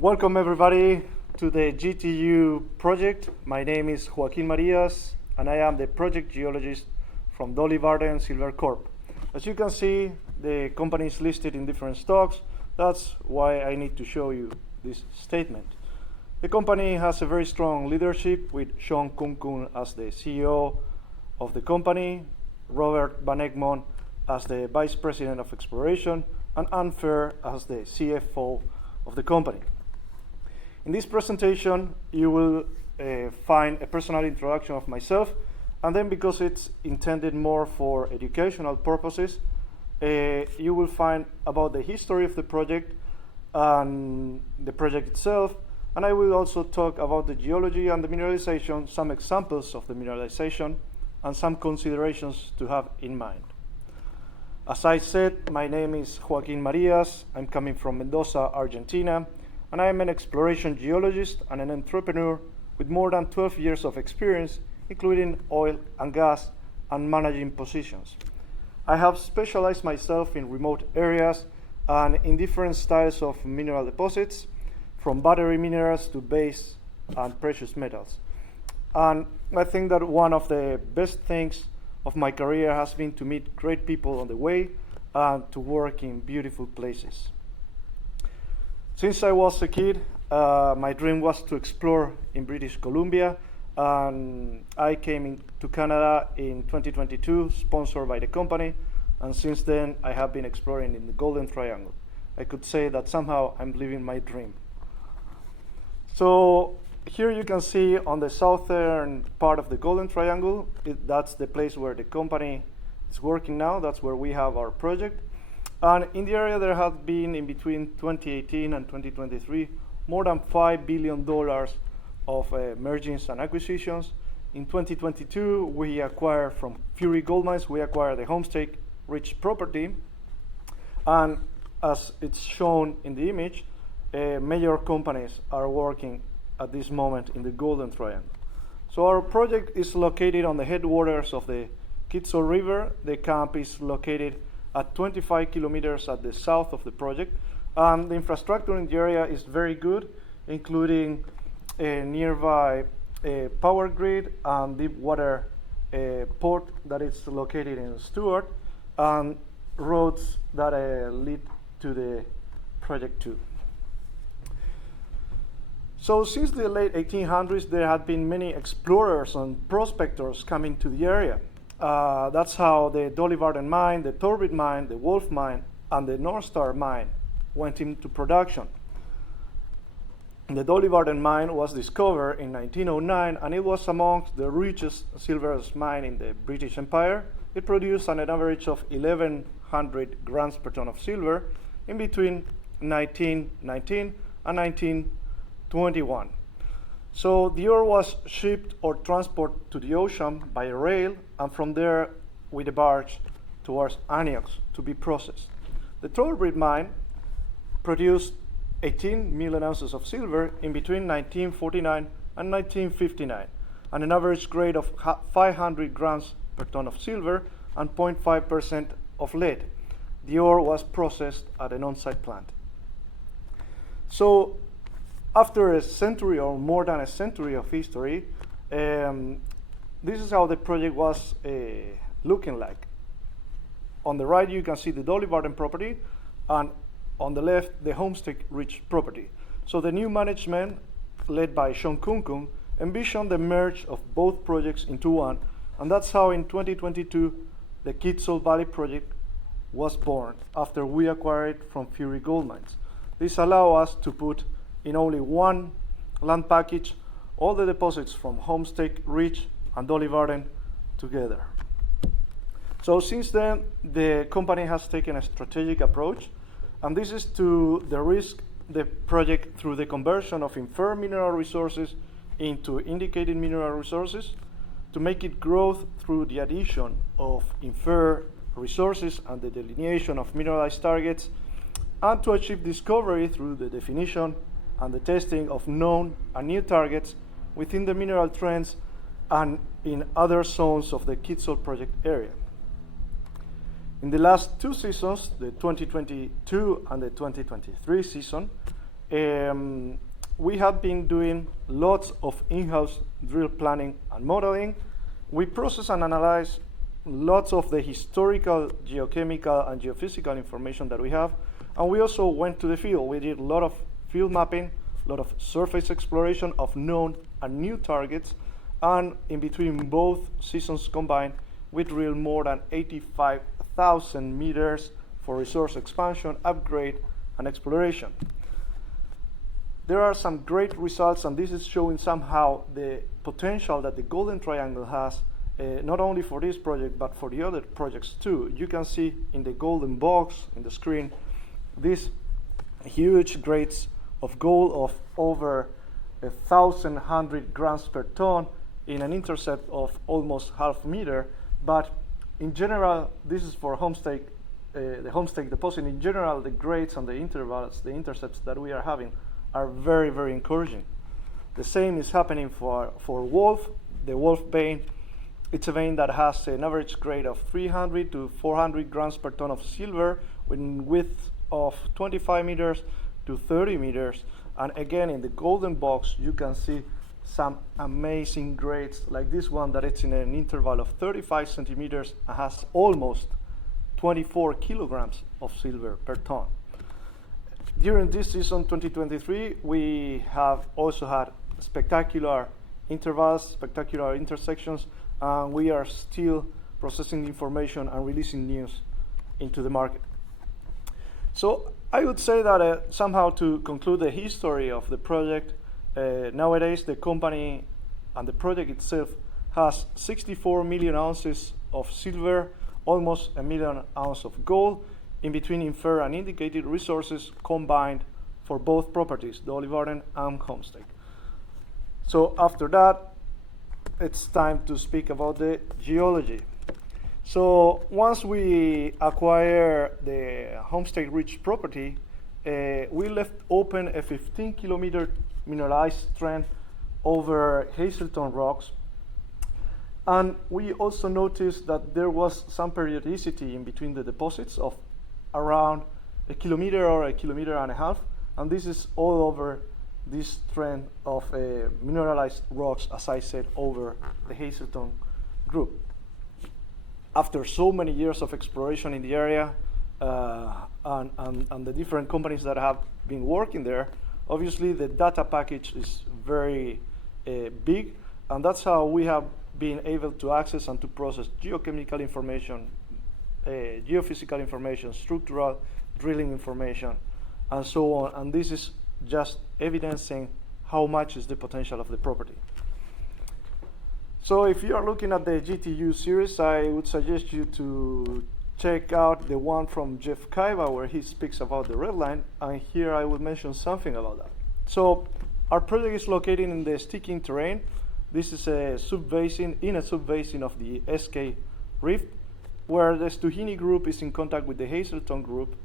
Welcome everybody to the GTU project. My name is Joaquin Marias and I am the project geologist from Dolly Varden Silver Corp. As you can see, the company is listed in different stocks. That's why I need to show you this statement. The company has a very strong leadership with Sean Kunkun as the CEO of the company, Robert Van Egmond as the Vice President of Exploration, and Ann Fair as the CFO of the company. In this presentation, you will find a personal introduction of myself, and then because it's intended more for educational purposes, you will find about the history of the project and the project itself, and I will also talk about the geology and the mineralization, some examples of the mineralization, and some considerations to have in mind. As I said, my name is Joaquin Marias. I'm coming from Mendoza, Argentina, and I am an exploration geologist and an entrepreneur with more than 12 years of experience, including oil and gas and managing positions. I have specialized myself in remote areas and in different styles of mineral deposits, from battery minerals to base and precious metals. And I think that one of the best things of my career has been to meet great people on the way and to work in beautiful places. Since I was a kid, my dream was to explore in British Columbia, and I came to Canada in 2022, sponsored by the company, and since then I have been exploring in the Golden Triangle. I could say that somehow I'm living my dream. So here you can see on the southern part of the Golden Triangle, that's the place where the company is working now. That's where we have our project. And in the area there have been, in between 2018 and 2023, more than $5 billion of mergers and acquisitions. In 2022, we acquired from Fury Gold Mines, we acquired the Homestake rich property. And as it's shown in the image, major companies are working at this moment in the Golden Triangle. So our project is located on the headwaters of the Kitsault River. The camp is located at 25 kilometers at the south of the project. And the infrastructure in the area is very good, including a nearby power grid and deep water port that is located in Stuart, and roads that lead to the project too. So since the late 1800s, there had been many explorers and prospectors coming to the area. That's how the Dolly Varden mine, the Torbrit mine, the Wolf mine, and the North Star mine went into production. The Dolly Varden mine was discovered in 1909, and it was amongst the richest silver mine in the British Empire. It produced an average of 1,100 grams per ton of silver in between 1919 and 1921. So the ore was shipped or transported to the ocean by rail, and from there with a barge towards Antioch to be processed. The Torbrit mine produced 18 million ounces of silver in between 1949 and 1959, and an average grade of 500 grams per ton of silver and 0.5% of lead. The ore was processed at an on-site plant. So after a century or more than a century of history, this is how the project was looking like. On the right, you can see the Dolly Varden property, and on the left, the Homestake Ridge property. So the new management, led by Sean Kunkun, envisioned the merge of both projects into one, and that's how in 2022, the Kitsault Valley Project was born after we acquired it from Fury Gold Mines. This allowed us to put in only one land package all the deposits from Homestake Ridge and Dolly Varden together. So since then, the company has taken a strategic approach, and this is to de-risk the project through the conversion of inferred mineral resources into indicated mineral resources, to make it grow through the addition of inferred resources and the delineation of mineralized targets, and to achieve discovery through the definition and the testing of known and new targets within the mineral trends and in other zones of the Kitsault project area. In the last two seasons, the 2022 and the 2023 season, we have been doing lots of in-house drill planning and modeling. We process and analyze lots of the historical geochemical and geophysical information that we have, and we also went to the field. We did a lot of field mapping, a lot of surface exploration of known and new targets, and in between both seasons combined, we drilled more than 85,000 meters for resource expansion, upgrade, and exploration. There are some great results, and this is showing somehow the potential that the Golden Triangle has, not only for this project, but for the other projects too. You can see in the golden box in the screen, these huge grades of gold of over 1,100 grams per ton in an intercept of almost half meter. But in general, this is for Homestake, the Homestake deposit. In general, the grades and the intervals, the intercepts that we are having are very, very encouraging. The same is happening for Wolf, the Wolf vein. It's a vein that has an average grade of 300 to 400 grams per ton of silver with width of 25 meters to 30 meters. And again, in the golden box, you can see some amazing grades like this one that it's in an interval of 35 centimeters and has almost 24 kilograms of silver per ton. During this season 2023, we have also had spectacular intervals, spectacular intersections, and we are still processing information and releasing news into the market. So I would say that somehow to conclude the history of the project, nowadays the company and the project itself has 64 million ounces of silver, almost 1 million ounces of gold, in between inferred and indicated resources combined for both properties, Dolly Varden and Homestake. So after that, it's time to speak about the geology. So once we acquire the Homestake Ridge property, we left open a 15-kilometer mineralized trend over Hazelton rocks. And we also noticed that there was some periodicity in between the deposits of around a kilometer or a kilometer and a half. And this is all over this trend of mineralized rocks, as I said, over the Hazelton group. After so many years of exploration in the area and the different companies that have been working there, obviously the data package is very big, and that's how we have been able to access and to process geochemical information, geophysical information, structural drilling information, and so on. And this is just evidencing how much is the potential of the property. So if you are looking at the GTU series, I would suggest you to check out the one from Jeff Kaiba, where he speaks about the red line, and here I will mention something about that. So our project is located in the sticking terrain. This is a subbasin, in a subbasin of the SK Rift, where the Stuhini group is in contact with the Hazelton group.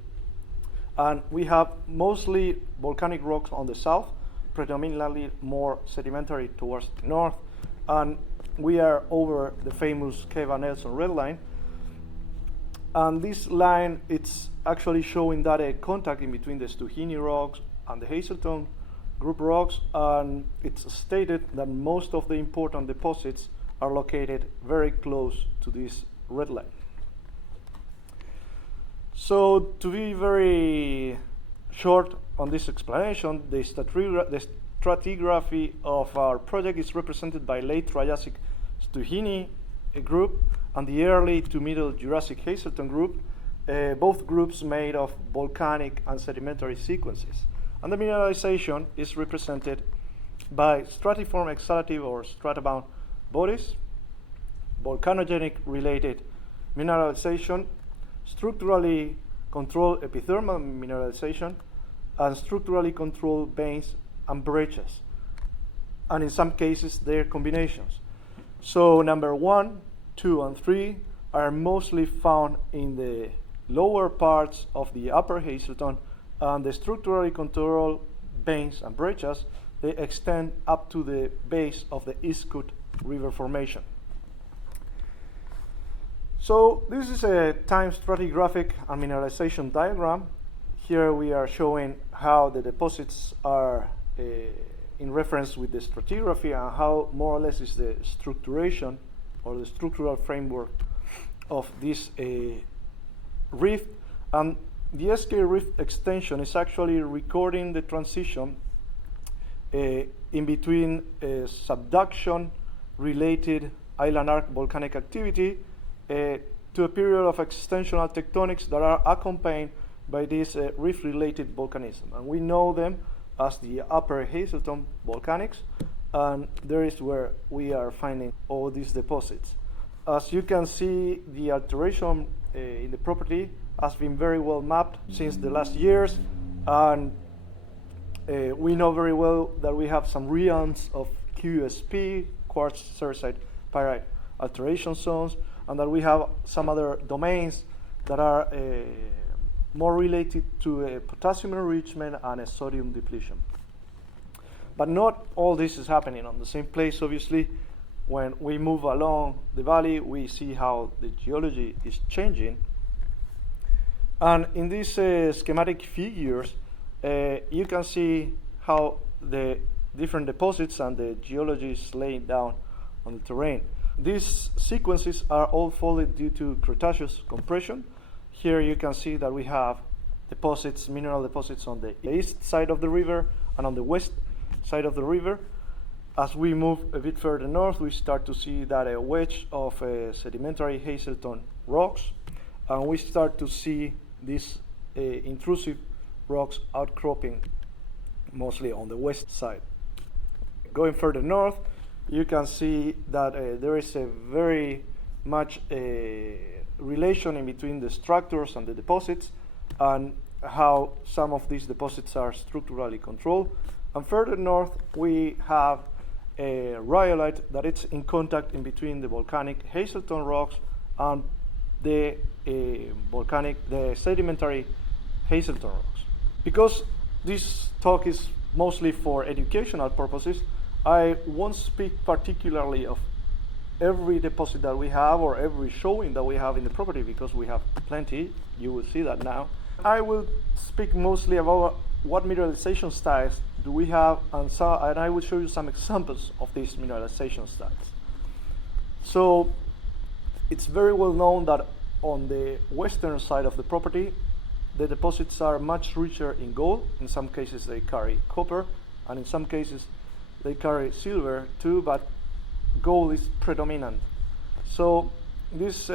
And we have mostly volcanic rocks on the south, predominantly more sedimentary towards the north. And we are over the famous Kaiba-Nelson red line. And this line, it's actually showing that a contact in between the Stuhini rocks and the Hazelton group rocks. And it's stated that most of the important deposits are located very close to this red line. So to be very short on this explanation, the stratigraphy of our project is represented by late Triassic Stuhini group and the early to middle Jurassic Hazelton group, both groups made of volcanic and sedimentary sequences. And the mineralization is represented by stratiform exhalative or stratabound bodies, volcanogenic related mineralization, structurally controlled epithermal mineralization, and structurally controlled veins and breccias, and in some cases their combinations. So number 1, 2, and 3 are mostly found in the lower parts of the upper Hazelton, and the structurally controlled veins and breccias, they extend up to the base of the Iskut River Formation. So this is a time stratigraphic and mineralization diagram. Here we are showing how the deposits are in reference with the stratigraphy and how more or less is the structuration or the structural framework of this rift. And the SK rift extension is actually recording the transition in between subduction related island arc volcanic activity to a period of extensional tectonics that are accompanied by this rift related volcanism. And we know them as the upper Hazelton volcanics, and there is where we are finding all these deposits. As you can see, the alteration in the property has been very well mapped since the last years, and we know very well that we have some realms of QSP, quartz sericite pyrite alteration zones, and that we have some other domains that are more related to potassium enrichment and a sodium depletion. But not all this is happening on the same place, obviously. When we move along the valley, we see how the geology is changing. And in these schematic figures, you can see how the different deposits and the geology is laid down on the terrain. These sequences are all folded due to Cretaceous compression. Here you can see that we have deposits, mineral deposits on the east side of the river and on the west side of the river. As we move a bit further north, we start to see that a wedge of sedimentary Hazelton rocks, and we start to see these intrusive rocks outcropping mostly on the west side. Going further north, you can see that there is a very much relation in between the structures and the deposits, and how some of these deposits are structurally controlled. And further north, we have a rhyolite that it's in contact in between the volcanic Hazelton rocks and the sedimentary Hazelton rocks. Because this talk is mostly for educational purposes, I won't speak particularly of every deposit that we have or every showing that we have in the property, because we have plenty. You will see that now. I will speak mostly about what mineralization styles do we have, and I will show you some examples of these mineralization styles. So it's very well known that on the western side of the property, the deposits are much richer in gold. In some cases they carry copper, and in some cases they carry silver too, but gold is predominant. So this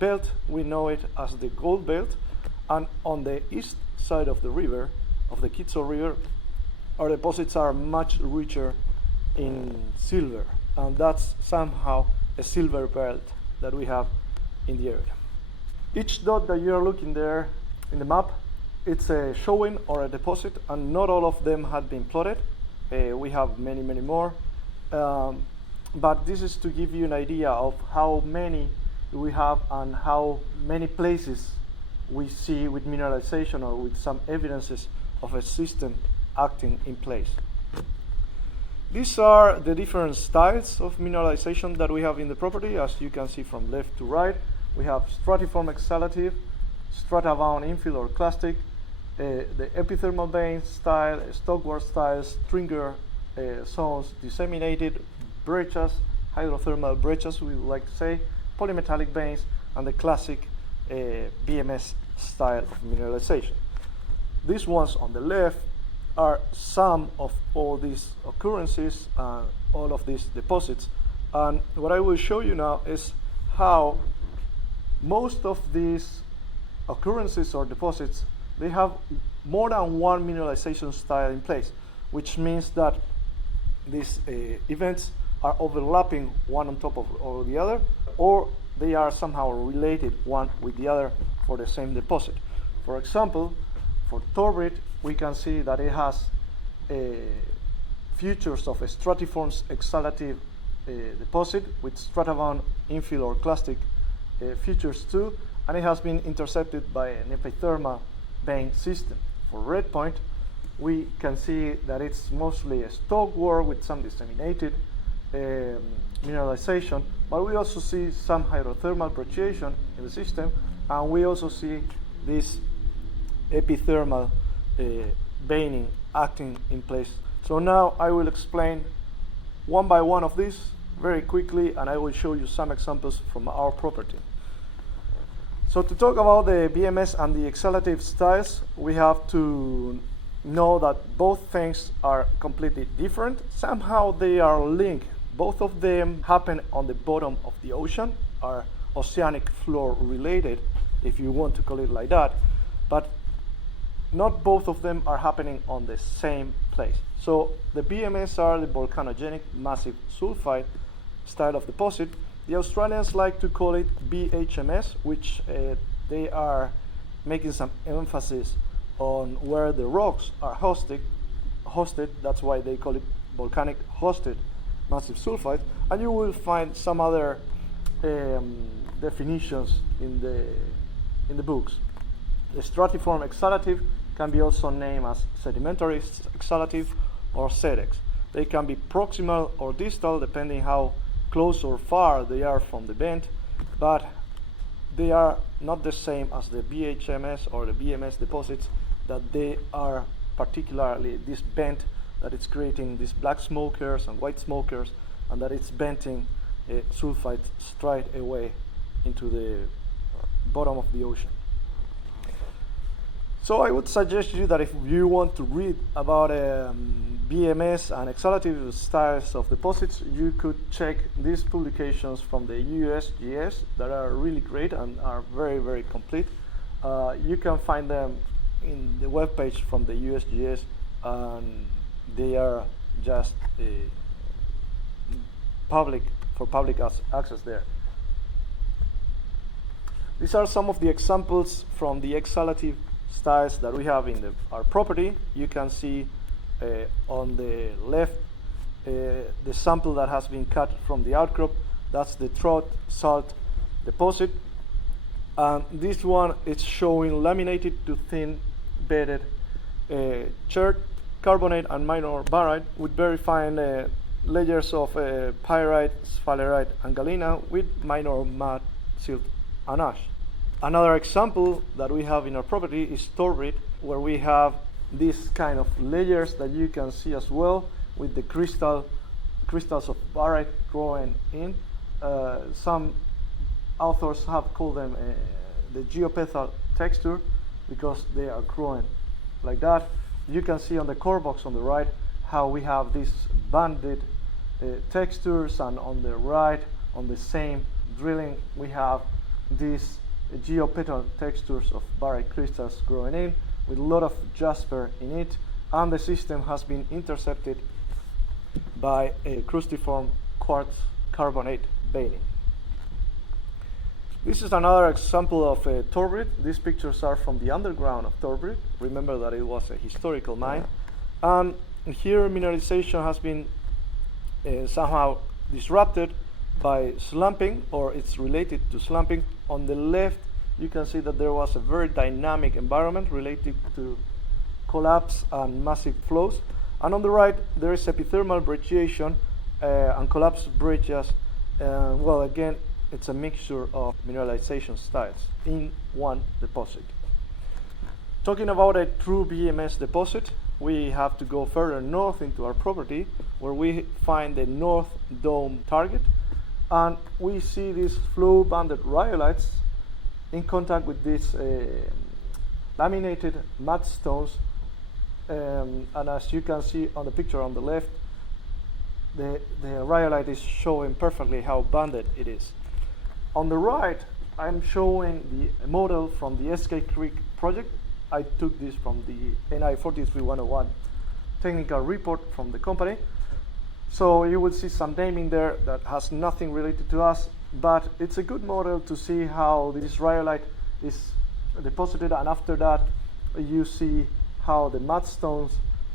belt, we know it as the gold belt, and on the east side of the river, of the Kitsault River, our deposits are much richer in silver, and that's somehow a silver belt that we have in the area. Each dot that you're looking there in the map, it's a showing or a deposit, and not all of them had been plotted. We have many more, but this is to give you an idea of how many we have and how many places we see with mineralization or with some evidences of a system acting in place. These are the different styles of mineralization that we have in the property. As you can see from left to right, we have stratiform exhalative, strata-bound infill or clastic, the epithermal vein style, stockwork style, stringer zones, disseminated breccias, hydrothermal breccias we would like to say, polymetallic veins, and the classic BMS style of mineralization. These ones on the left are some of all these occurrences and all of these deposits. And what I will show you now is how most of these occurrences or deposits, they have more than one mineralization style in place, which means that these events are overlapping one on top of the other, or they are somehow related one with the other for the same deposit. For example, for Torbrit, we can see that it has features of a stratiform exhalative deposit with stratabound infill or clastic features too, and it has been intercepted by an epithermal vein system. For Red Point, we can see that it's mostly a stockwork with some disseminated mineralization, but we also see some hydrothermal brecciation in the system, and we also see this epithermal veining acting in place. So now I will explain one by one of these very quickly, and I will show you some examples from our property. So to talk about the BMS and the exhalative styles, we have to know that both things are completely different. Somehow they are linked. Both of them happen on the bottom of the ocean, are oceanic floor related, if you want to call it like that, but not both of them are happening on the same place. So the BMS are the volcanogenic massive sulfide style of deposit. The Australians like to call it BHMS, which they are making some emphasis on where the rocks are hosted. That's why they call it volcanic hosted massive sulfide. And you will find some other definitions in the books. The stratiform exhalative can be also named as sedimentary exhalative or SEDEX. They can be proximal or distal depending how close or far they are from the vent, but they are not the same as the BHMS or the BMS deposits, that they are particularly this vent that it's creating these black smokers and white smokers, and that it's venting sulfide straight away into the bottom of the ocean. So I would suggest you that if you want to read about BMS and exhalative styles of deposits, you could check these publications from the USGS that are really great and are very, very complete. You can find them in the webpage from the USGS, and they are just public access there. These are some of the examples from the exhalative styles that we have in our property. You can see on the left the sample that has been cut from the outcrop. That's the Trout salt deposit. And this one is showing laminated to thin bedded chert, carbonate and minor barite with very fine layers of pyrite, sphalerite and galena with minor mud, silt and ash. Another example that we have in our property is Torbrit, where we have these kind of layers that you can see as well, with the crystals of barite growing in. Some authors have called them the geopethal texture because they are growing like that. You can see on the core box on the right how we have these banded textures, and on the right, on the same drilling, we have these geopetal textures of barite crystals growing in with a lot of jasper in it, and the system has been intercepted by a cruciform quartz carbonate veining. This is another example of Torbrit. These pictures are from the underground of Torbrit. Remember that it was a historical mine, and here mineralization has been somehow disrupted by slumping, or it's related to slumping. On the left, you can see that there was a very dynamic environment related to collapse and massive flows. And on the right, there is epithermal brecciation and collapse breccias. Well, again, it's a mixture of mineralization styles in one deposit. Talking about a true BMS deposit, we have to go further north into our property, where we find the North Dome target. And we see these flow banded rhyolites in contact with these laminated mudstones. And as you can see on the picture on the left, the rhyolite is showing perfectly how banded it is. On the right, I'm showing the model from the SK Creek project. I took this from the NI 43101 technical report from the company. So you will see some naming there that has nothing related to us, but it's a good model to see how this rhyolite is deposited, and after that you see how the mudstones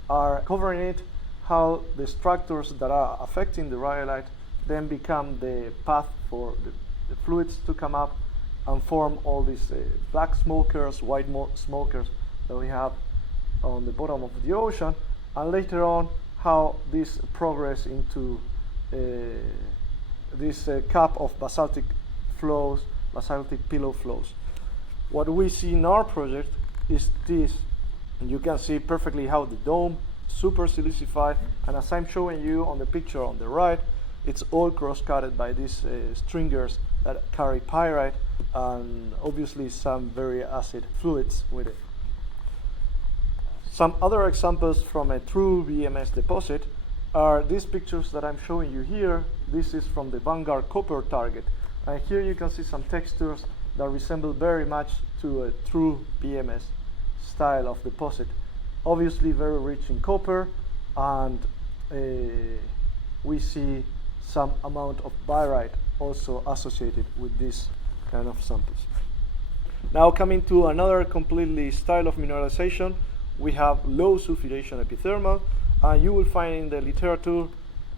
are covering it, how the structures that are affecting the rhyolite then become the path for the fluids to come up and form all these black smokers, white smokers that we have on the bottom of the ocean, and later on how this progress into this cap of basaltic flows, basaltic pillow flows. What we see in our project is this And you can see perfectly how the dome, super silicified, and as I'm showing you on the picture on the right, it's all cross-cutted by these stringers that carry pyrite and obviously some very acid fluids with it. Some other examples from a true VMS deposit are these pictures that I'm showing you here. This is from the Vanguard copper target. And here you can see some textures that resemble very much to a true VMS style of deposit. Obviously very rich in copper, and we see some amount of barite also associated with this kind of samples. Now coming to another completely style of mineralization, we have low sulfidation epithermal, and you will find in the literature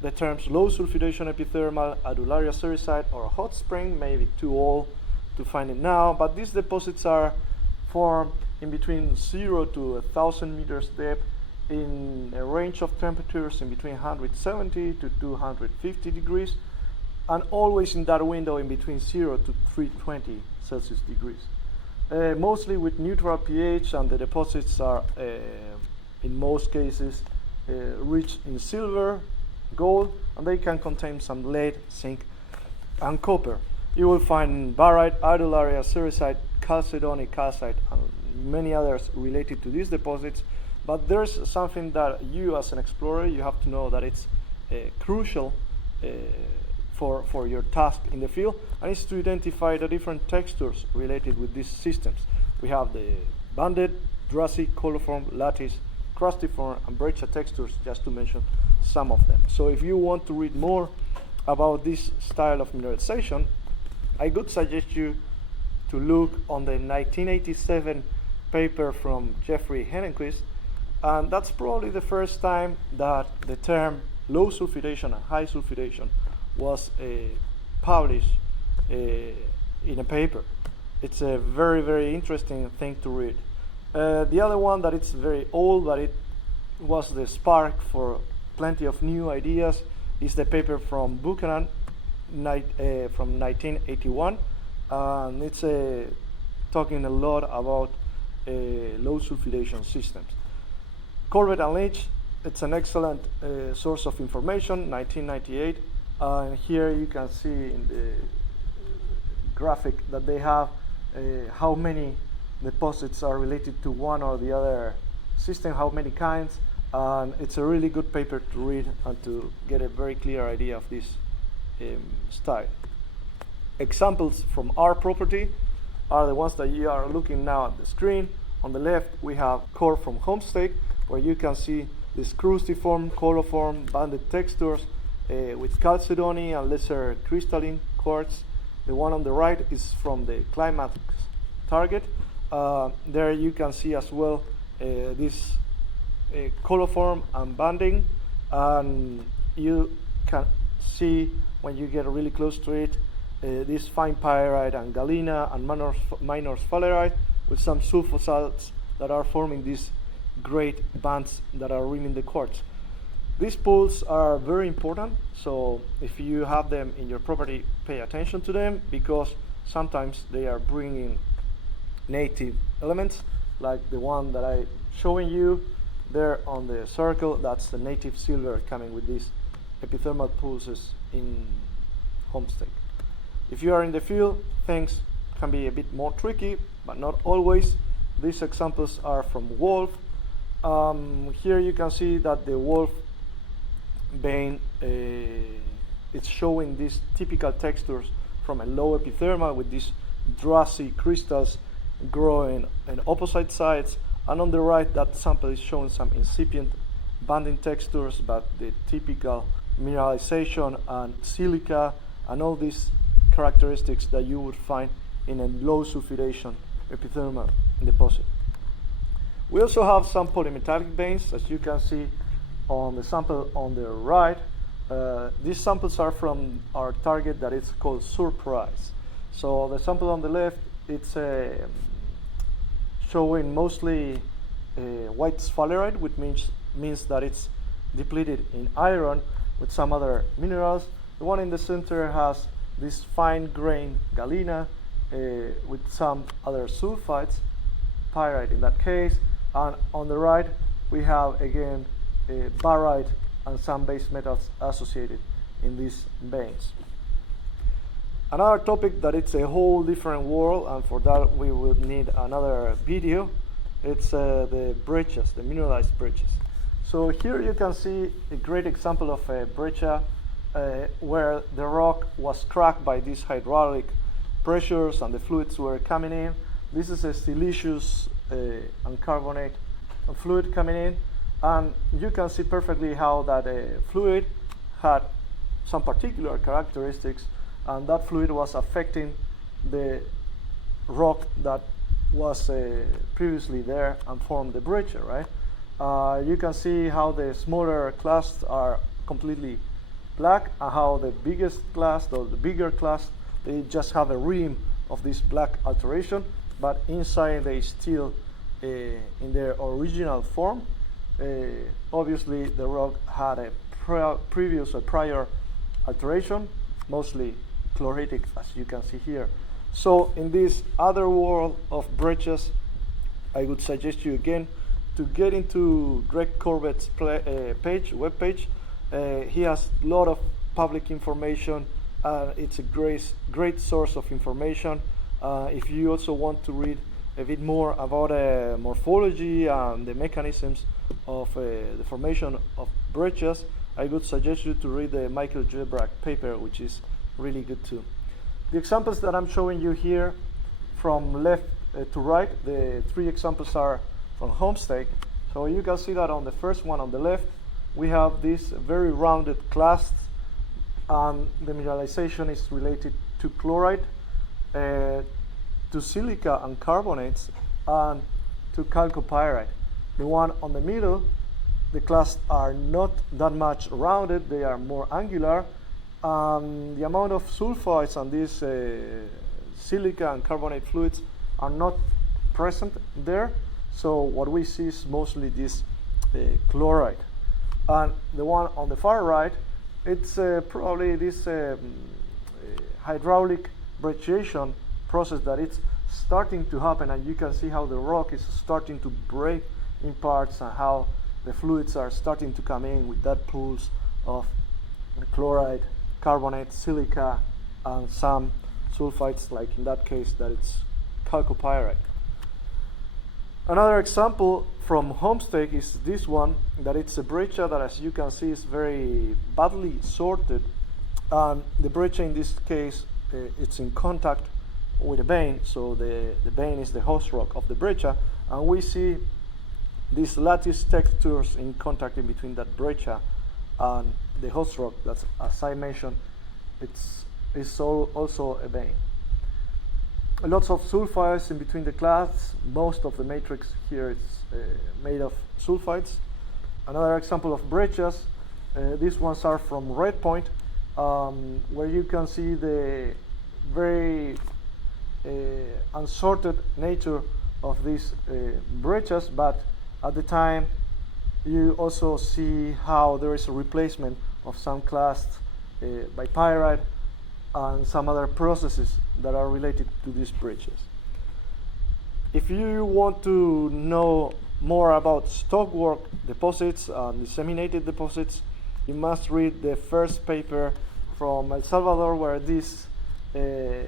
the terms low sulfidation epithermal, adularia sericite, or hot spring. Maybe too old to find it now, but these deposits are formed in between 0 to 1,000 meters depth in a range of temperatures in between 170 to 250 degrees, and always in that window in between 0 to 320 Celsius degrees. Mostly with neutral pH, and the deposits are in most cases rich in silver, gold, and they can contain some lead, zinc, and copper. You will find barite, adularia, sericite, chalcedonic calcite, and many others related to these deposits. But there's something that you as an explorer, you have to know that it's crucial for your task in the field, and it's to identify the different textures related with these systems. We have the banded, drassy, coliform, lattice, crustiform, and breccia textures, just to mention some of them. So if you want to read more about this style of mineralization, I would suggest you to look on the 1987 paper from Jeffrey Hennequist, and that's probably the first time that the term low sulfidation and high sulfidation was published in a paper. It's a very, very interesting thing to read. The other one that it's very old, but it was the spark for plenty of new ideas, is the paper from Buchanan from 1981. And it's talking a lot about low sulfidation systems. Corbett and Leach, it's an excellent source of information, 1998. And here you can see in the graphic that they have how many deposits are related to one or the other system, how many kinds, and it's a really good paper to read and to get a very clear idea of this style. Examples from our property are the ones that you are looking now at the screen. On the left we have Corp from Homestake, where you can see this cruciform, coliform, banded textures with chalcedony and lesser crystalline quartz. The one on the right is from the Climax target. There you can see as well this coliform and banding, and you can see when you get really close to it this fine pyrite and galena and minor sphalerite with some sulfur salts that are forming these great bands that are rimming the quartz. These pools are very important, so if you have them in your property, pay attention to them, because sometimes they are bringing native elements, like the one that I'm showing you there on the circle. That's the native silver coming with these epithermal pulses in Homestake. If you are in the field, things can be a bit more tricky, but not always. These examples are from Wolf. Here you can see that the Wolf vein it's showing these typical textures from a low epithermal with these drassy crystals growing on opposite sides, and on the right that sample is showing some incipient banding textures, but the typical mineralization and silica and all these characteristics that you would find in a low sulfidation epithermal deposit. We also have some polymetallic veins, as you can see on the sample on the right. These samples are from our target that is called Surprise. So the sample on the left, it's showing mostly white sphalerite, which means that it's depleted in iron with some other minerals. The one in the center has this fine grain galena with some other sulfides, pyrite in that case, And on the right, we have again barite and some base metals associated in these veins. Another topic that it's a whole different world, and for that we will need another video. It's the breccias, the mineralized breccias. So here you can see a great example of a breccia where the rock was cracked by these hydraulic pressures and the fluids were coming in. This is a siliceous and carbonate fluid coming in, and you can see perfectly how that fluid had some particular characteristics, and that fluid was affecting the rock that was previously there and formed the breccia, right? You can see how the smaller clasts are completely black, and how the biggest clast or the bigger clast, they just have a rim of this black alteration, but inside they still in their original form. Obviously the rock had a prior alteration, mostly chloritic, as you can see here. So in this other world of breccias, I would suggest you again to get into Greg Corbett's webpage. He has a lot of public information. It's a great source of information. If you also want to read a bit more about morphology and the mechanisms of the formation of breccias, I would suggest you to read the Michael Jebrach paper, which is really good too. The examples that I'm showing you here from left to right, the three examples are from Homestake. So you can see that on the first one on the left, we have this very rounded clast, and the mineralization is related to chlorite, to silica and carbonates, and to chalcopyrite. The one on the middle, the clasts are not that much rounded, they are more angular. The amount of sulfides on these silica and carbonate fluids are not present there. So what we see is mostly this chloride. And the one on the far right, it's probably this hydraulic brecciation process that it's starting to happen, and you can see how the rock is starting to break in parts and how the fluids are starting to come in with that pools of chloride, carbonate, silica, and some sulfides, like in that case that it's chalcopyrite. Another example from Homestake is this one, that it's a breccia that, as you can see, is very badly sorted, and the breccia in this case it's in contact with a vein, so the vein is the host rock of the breccia, and we see these lattice textures in contact in between that breccia and the host rock. That's, as I mentioned, it's also a vein. Lots of sulfides in between the clasts. Most of the matrix here is made of sulfides. Another example of breccias, these ones are from Red Point, where you can see the very unsorted nature of these breccias, but at the time you also see how there is a replacement of some clasts by pyrite and some other processes that are related to these breccias. If you want to know more about stockwork deposits and disseminated deposits, you must read the first paper from El Salvador, where these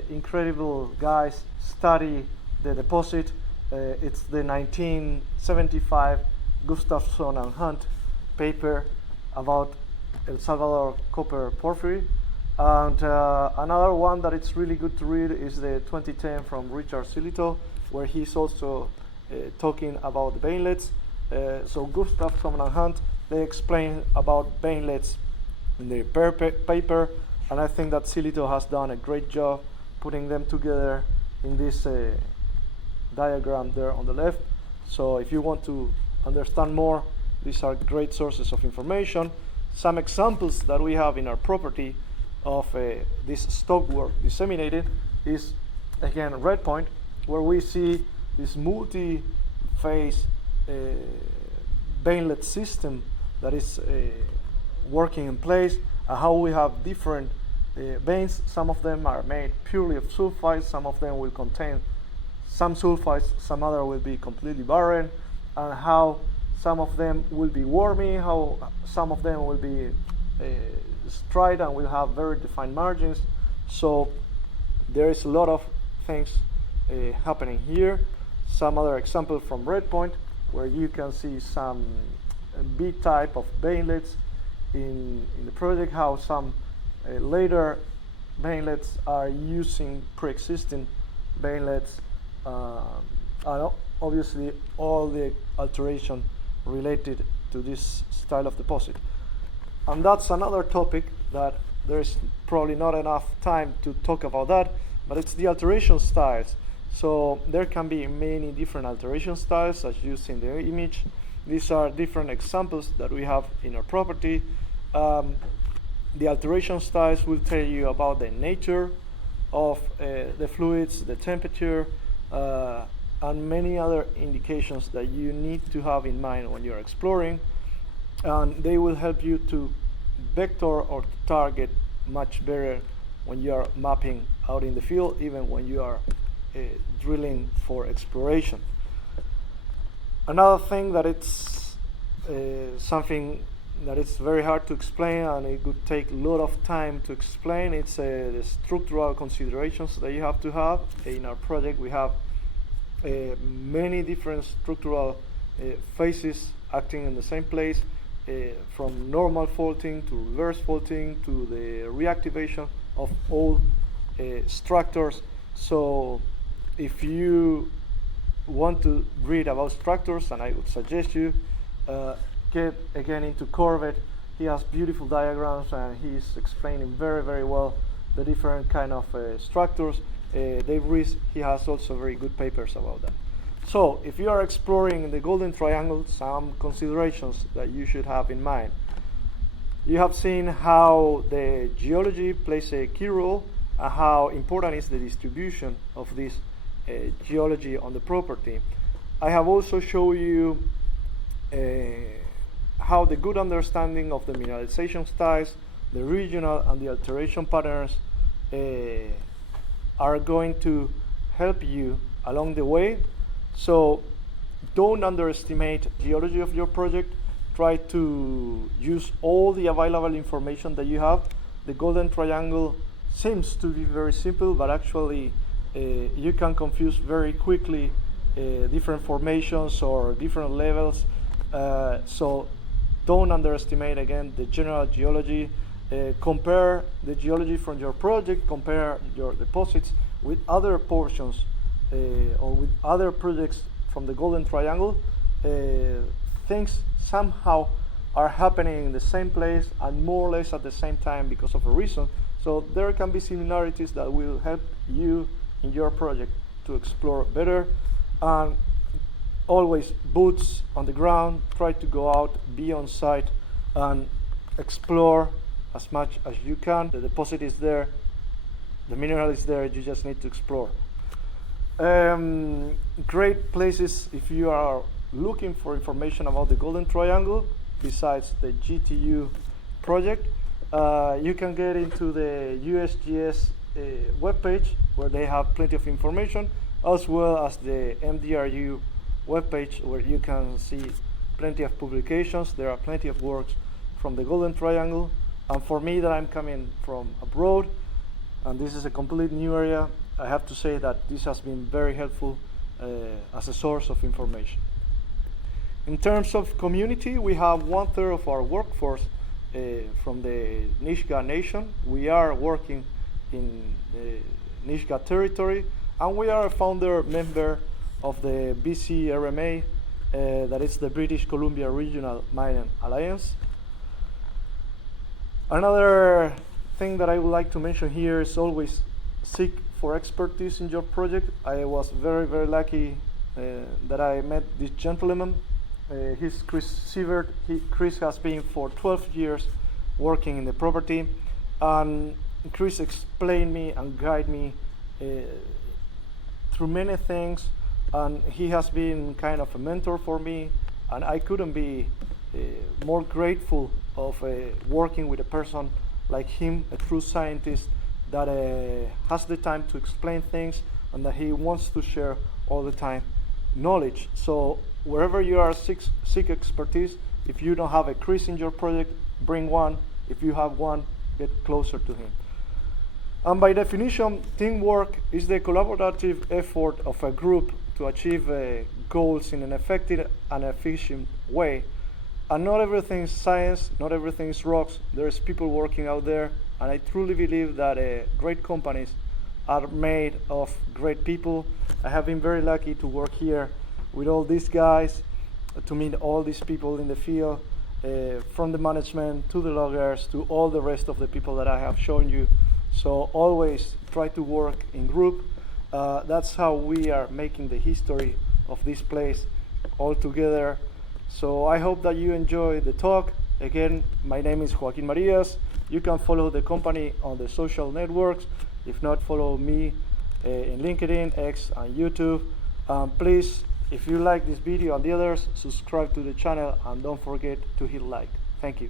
incredible guys study the deposit. It's the 1975 Gustafson and Hunt paper about El Salvador copper porphyry. And another one that it's really good to read is the 2010 from Richard Silito, where he's also talking about veinlets. So Gustafson and Hunt, they explain about veinlets in their paper, and I think that Silito has done a great job putting them together in this diagram there on the left. So if you want to understand more, these are great sources of information. Some examples that we have in our property of this stockwork disseminated is, again, Red Point, where we see this multi-phase veinlet system that is working in place, and how we have different veins. Some of them are made purely of sulfides, some of them will contain some sulfides, some other will be completely barren, and how some of them will be wormy, how some of them will be straight and will have very defined margins. So there is a lot of things happening here. Some other example from Redpoint, where you can see some B type of veinlets in the project, how some later veinlets are using pre-existing veinlets, and obviously all the alteration related to this style of deposit. And that's another topic that there's probably not enough time to talk about that, but it's the alteration styles. So there can be many different alteration styles as used in the image. These are different examples that we have in our property. The alteration styles will tell you about the nature of the fluids, the temperature, and many other indications that you need to have in mind when you're exploring. And they will help you to vector or target much better when you are mapping out in the field, even when you are drilling for exploration. Another thing that it's something that it's very hard to explain, and it would take a lot of time to explain, it's the structural considerations that you have to have. In our project we have many different structural phases acting in the same place, from normal faulting to reverse faulting to the reactivation of all structures. So if you want to read about structures, and I would suggest you get again into Corp. He has beautiful diagrams and he's explaining very, very well the different kind of structures. Dave Reese, he has also very good papers about that. So if you are exploring the Golden Triangle, some considerations that you should have in mind. You have seen how the geology plays a key role and how important is the distribution of this geology on the property. I have also shown you how the good understanding of the mineralization styles, the regional and the alteration patterns are going to help you along the way. So don't underestimate geology of your project. Try to use all the available information that you have. The Golden Triangle seems to be very simple, but actually you can confuse very quickly different formations or different levels. So don't underestimate again the general geology. Compare the geology from your project, compare your deposits with other portions or with other projects from the Golden Triangle. Things somehow are happening in the same place and more or less at the same time because of a reason. So there can be similarities that will help you in your project to explore better. And always boots on the ground, try to go out, be on site and explore as much as you can. The deposit is there, the mineral is there, you just need to explore. Great places if you are looking for information about the Golden Triangle besides the GTU project. You can get into the USGS webpage where they have plenty of information, as well as the MDRU webpage where you can see plenty of publications. There are plenty of works from the Golden Triangle. And for me that I'm coming from abroad and this is a complete new area, I have to say that this has been very helpful as a source of information. In terms of community, we have 1/3 of our workforce from the Nisga'a Nation. We are working in the Nisga'a territory, and we are a founder member of the BCRMA, that is the British Columbia Regional Mining Alliance. Another thing that I would like to mention here is always seek for expertise in your project. I was very, very lucky that I met this gentleman. He's Chris Sievert. Chris has been for 12 years working in the property, and Chris explained me and guided me through many things, and he has been kind of a mentor for me, and I couldn't be more grateful of working with a person like him, a true scientist that has the time to explain things and that he wants to share all the time knowledge. So wherever you are seek expertise. If you don't have a Chris in your project, bring one. If you have one, get closer to him. And by definition, teamwork is the collaborative effort of a group to achieve goals in an effective and efficient way. And not everything is science, not everything is rocks. There's people working out there, and I truly believe that great companies are made of great people. I have been very lucky to work here with all these guys, to meet all these people in the field, from the management to the loggers to all the rest of the people that I have shown you. So always try to work in group. That's how we are making the history of this place all together. So I hope that you enjoy the talk. Again, my name is Joaquin Marias. You can follow the company on the social networks. If not, follow me in LinkedIn, X, and YouTube. Please, if you like this video and the others, subscribe to the channel and don't forget to hit like. Thank you.